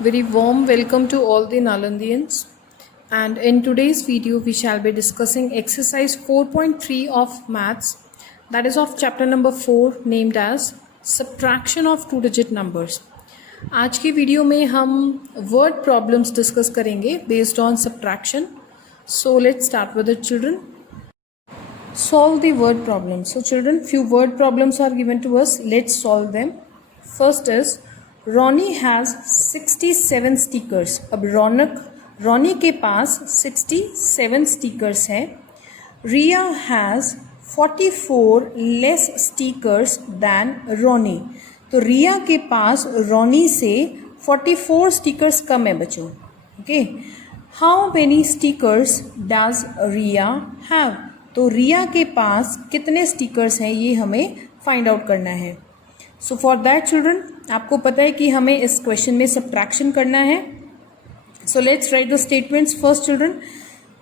Very warm welcome to all the Nalandians. And in today's video, we shall be discussing exercise 4.3 of maths, that is of chapter number 4, named as subtraction of two-digit numbers. आज की video में हम word problems discuss करेंगे based on subtraction. So let's start with it, children. Solve the word problems. So children, few word problems are given to us. Let's solve them. First is Ronnie has 67 stickers. अब Ronnie के पास 67 stickers हैं. Ria has 44 less stickers than Ronnie. तो रिया के पास Ronnie से 44 stickers कम है बच्चों. Okay. How many stickers does Ria have? तो रिया के पास कितने stickers हैं ये हमें find out करना है. So for that children, आपको पता है कि हमें इस क्वेश्चन में सब्ट्रैक्शन करना है. So let's write the statements first children.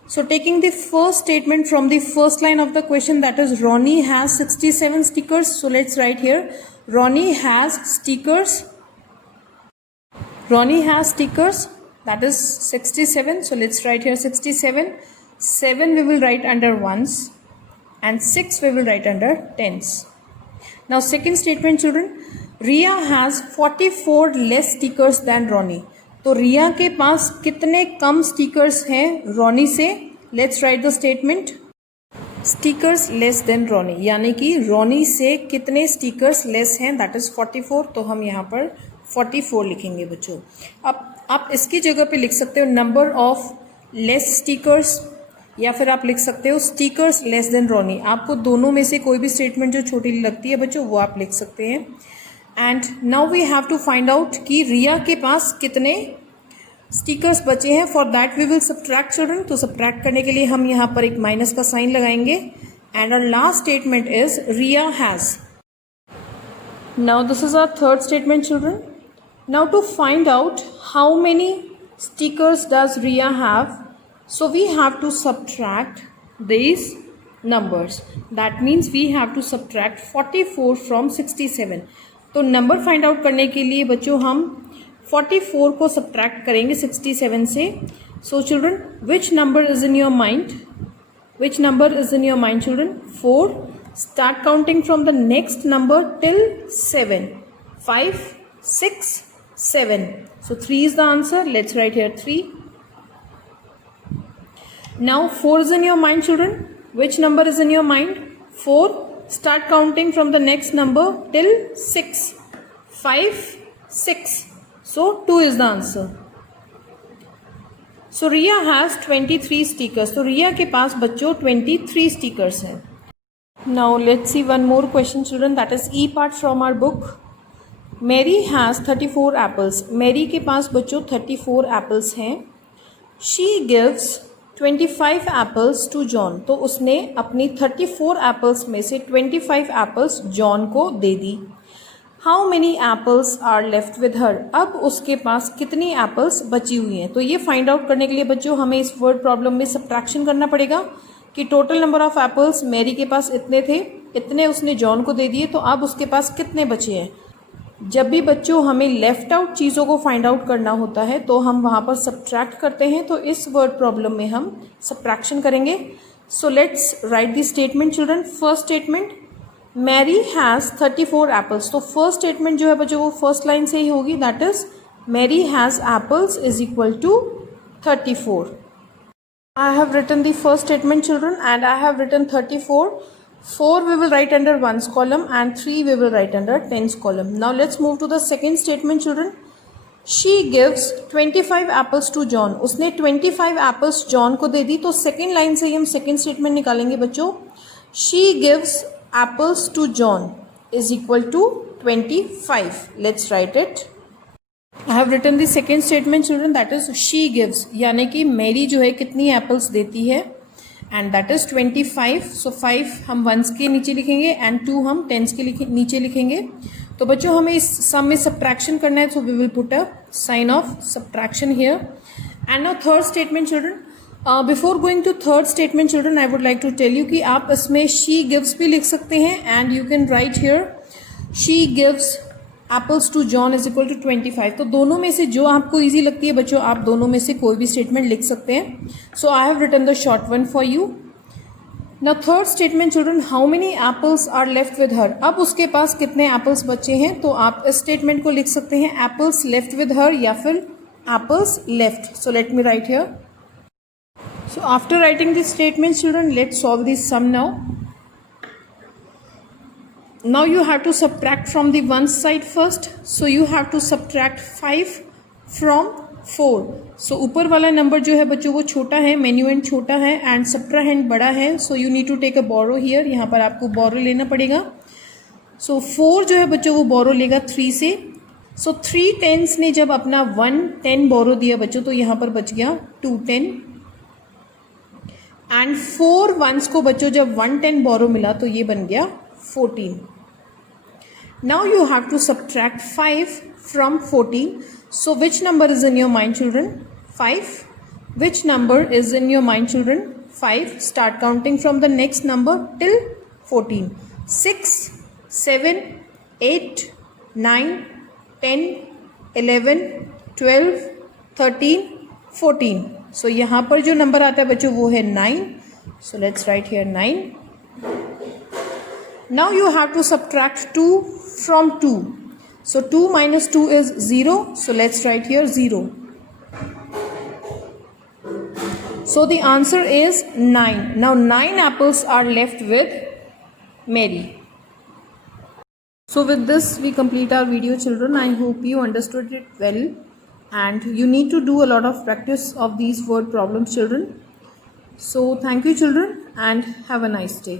So taking the first statement from the first line of the question, that is Ronnie has 67 stickers. So let's write here Ronnie has stickers. Ronnie has stickers, that is 67. So let's write here 67. 7 we will write under ones and 6 we will write under tens. Now second statement children, Ria has 44 less stickers than Ronnie. तो रिया के पास कितने कम stickers हैं Ronnie से. Let's write the statement. Stickers less than Ronnie, यानी कि Ronnie से कितने स्टिकर्स लेस हैं, दैट इज 44. तो हम यहाँ पर 44 लिखेंगे बच्चों. अब आप इसकी जगह पे लिख सकते हो नंबर ऑफ लेस स्टिकर्स, या फिर आप लिख सकते हो स्टिकर्स लेस देन रॉनी. आपको दोनों में से कोई भी स्टेटमेंट जो छोटी लगती है बच्चों वो आप लिख सकते हैं. And now we have to find out कि रिया के पास कितने स्टिकर्स बचे हैं. For that we will subtract children. तो सब्ट्रैक्ट करने के लिए हम यहाँ पर एक माइनस का साइन लगाएंगे. And our last statement is Riya has. Now this is our third statement children. Now to find out how many stickers does Riya have, so we have to subtract these numbers. That means we have to subtract 44 from 67. तो number find out करने के लिए बच्चों हम 44 को subtract करेंगे 67 से. So children, which number is in your mind? Which number is in your mind children? 4. Start counting from the next number till 7. 5, 6, 7. So 3 is the answer. Let's write here 3. Now 4 is in your mind children. Which number is in your mind? 4. Start counting from the next number till 6. 5, 6. So 2 is the answer. So Ria has 23 stickers. तो रिया के पास बच्चों 23 stickers हैं. Now let's see one more question children, that is E part from our book. Mary has 34 apples. Mary के पास बच्चों 34 apples हैं. She gives 25 apples to John. तो उसने अपनी 34 apples में से 25 apples John को दे दी. How many apples are left with her? अब उसके पास कितनी apples बची हुई हैं. तो ये फाइंड आउट करने के लिए बच्चों हमें इस वर्ड प्रॉब्लम में सब्ट्रैक्शन करना पड़ेगा कि टोटल नंबर ऑफ एप्पल्स मेरी के पास इतने थे, इतने उसने जॉन को दे दिए, तो अब उसके पास कितने बचे हैं. जब भी बच्चों हमें लेफ्ट आउट चीज़ों को फाइंड आउट करना होता है तो हम वहाँ पर सब्ट्रैक्ट करते हैं. तो इस वर्ड प्रॉब्लम में हम सब्ट्रैक्शन करेंगे. So let's write the statement children. First statement, Mary has 34 apples. तो फर्स्ट स्टेटमेंट जो है बच्चों वो फर्स्ट लाइन से ही होगी, that is Mary has apples is equal to 34. I have written the first statement children and I have written 34. 4 we will write under ones column and 3 we will write under tens column. Now let's move to the second statement children. She gives 25 apples to John. उसने 25 apples John को दे दी. तो second line से ही हम second statement निकालेंगे बच्चों. She gives apples to John is equal to 25. Let's write it. I have written the second statement children, that is she gives, यानी कि मेरी जो है कितनी apples देती है, एंड दैट इज 25. सो 5 हम वंस के नीचे लिखेंगे एंड 2 हम टेंस के नीचे लिखेंगे. तो बच्चों हमें इस सम में सब्ट्रैक्शन करना है, so we will put a sign of subtraction here. And now third statement children. Before going to third statement children, I would like to tell you कि आप इसमें शी गिव्स भी लिख सकते हैं and you can write here she gives apples to John is equal to 25। तो दोनों में से जो आपको ईजी लगती है बच्चों, आप दोनों में से कोई भी स्टेटमेंट लिख सकते हैं. So I have written the short one for you. Now third statement children, how many apples are left with her. अब उसके पास कितने एप्पल्स बचे हैं, तो आप इस स्टेटमेंट को लिख सकते हैं एप्पल्स लेफ्ट विद हर या फिर apples left. So let me right here. So after writing this statement children, let's solve this sum now. Now you have to subtract from the one side first. So you have to subtract 5 from 4. So ऊपर वाला number जो है बच्चों वो छोटा है, मेन्यूएंड छोटा है एंड सब्ट्राहेंड बड़ा है. So you need to take a borrow here. यहाँ पर आपको borrow लेना पड़ेगा. So 4 जो है बच्चों वो borrow लेगा 3 से. So 3 tens ने जब अपना 1 10 borrow दिया बच्चों, तो यहाँ पर बच गया 2 10. एंड 4 वंस को बच्चों जब 1 10 बोरो मिला तो ये बन गया 14. Now you have to subtract 5 from 14. So which number is in your mind children? 5. Which number is in your mind children? 5. Start counting from the next number till 14. 6 7 8 9 10 11 12 13 14. सो यहाँ पर जो नंबर आता है बच्चों वो है 9. So let's write here 9. Now you have to subtract 2 from 2. So 2 minus 2 is 0. So let's write here 0. So the answer is 9. Now 9 apples are left with Mary. So with this we complete our video children. I hope you understood it well. And you need to do a lot of practice of these word problems children. So thank you children and have a nice day.